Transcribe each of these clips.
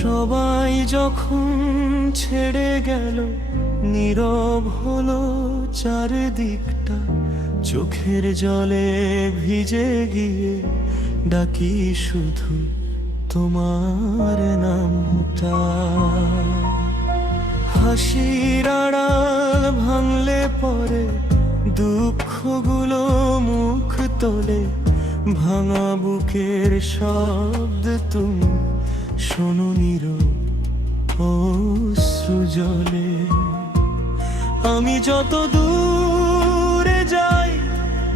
সবাই যখন ছেড়ে গেল, নীরব হলো চারিদিকটা। চোখের জলে ভিজে গিয়ে ডাকি শুধু তোমার নামটা। হাসির আড়াল ভাঙলে পরে দুঃখগুলো মুখ তোলে। ভাঙা বুকের শব্দ তুমি শোনো নীরব অশ্রু জলে। আমি যত দূরে যাই,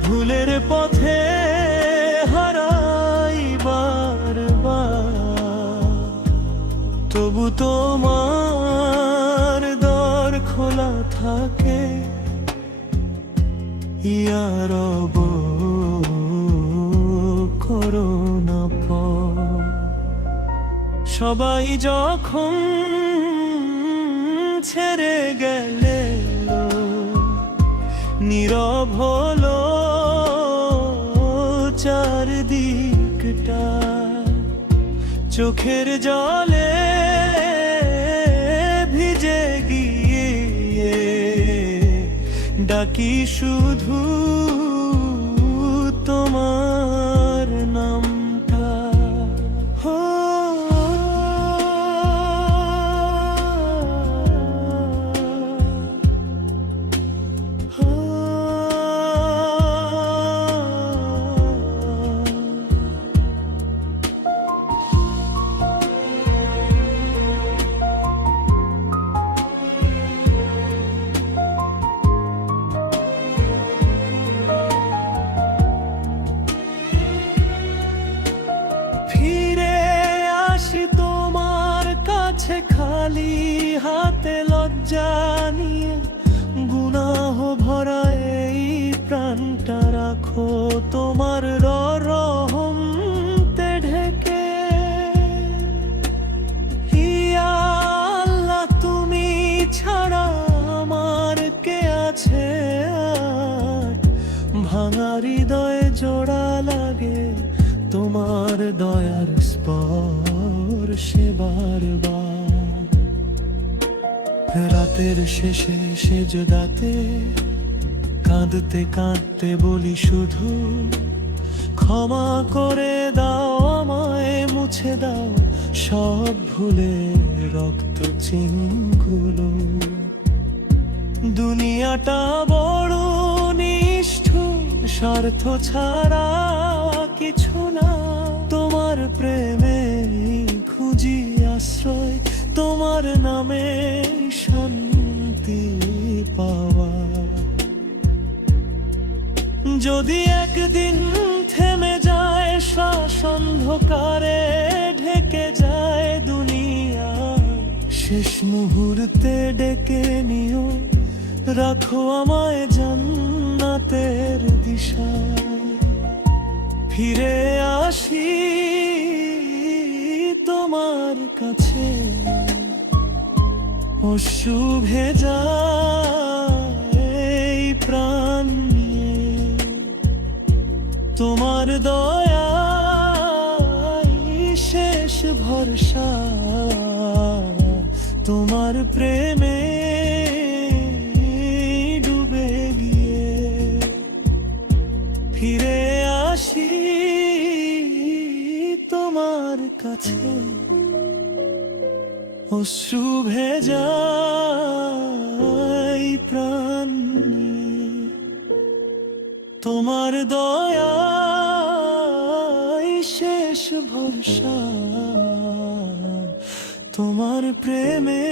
ভুলের পথে হারাই বারবার, তবু তোমার দ্বার খোলা থাকে। ইয়া রব করোনা পর। সবাই যখন ছেড়ে গেলে, নীরব হলো চারদিকটা। চোখের জলে ভিজে গিয়ে ডাকি শুধু তোমার নামটা। হো খালি হাতে লজ্জা নিয়ে, গুনাহ ভরা এই প্রাণটা রাখো তোমার রহমতে ঢেকে। ইয়া আল্লাহ, তুমি ছাড়া আমার কে আছে আর? ভাঙা হৃদয়ে জোড়া লাগে তোমার দয়ার স্পর্শে বারবার। রাতের শেষে সেজদাতে কাঁদতে কাঁদতে বলি শুধু, ক্ষমা করে দাও আমায়, মুছে দাও সব ভুলে রক্ত চিহ্নগুলো। দুনিয়াটা বড় নিষ্ঠুর, স্বার্থ ছাড়া কিছু না। তোমার প্রেমে খুঁজি আশ্রয়, তোমার নামে শান্তি পাওয়া। যদি একদিন থেমে যায় শ্বাস, অন্ধকারে ঢেকে যায় দুনিয়া, শেষ মুহূর্তে ডেকে নিও, রাখো আমায় জান্নাতের দিশায়। ফিরে আসি তোমার কাছে, অশ্রু ভেজা এই প্রাণ নিয়ে। তোমার দয়াই শেষ ভরসা, তোমার প্রেমে ডুবে গিয়ে ফিরে আসি তোমার কাছে, অশ্রু ভেজা এই প্রাণ নিয়ে। তোমার দয়াই শেষ ভরসা, তোমার প্রেমে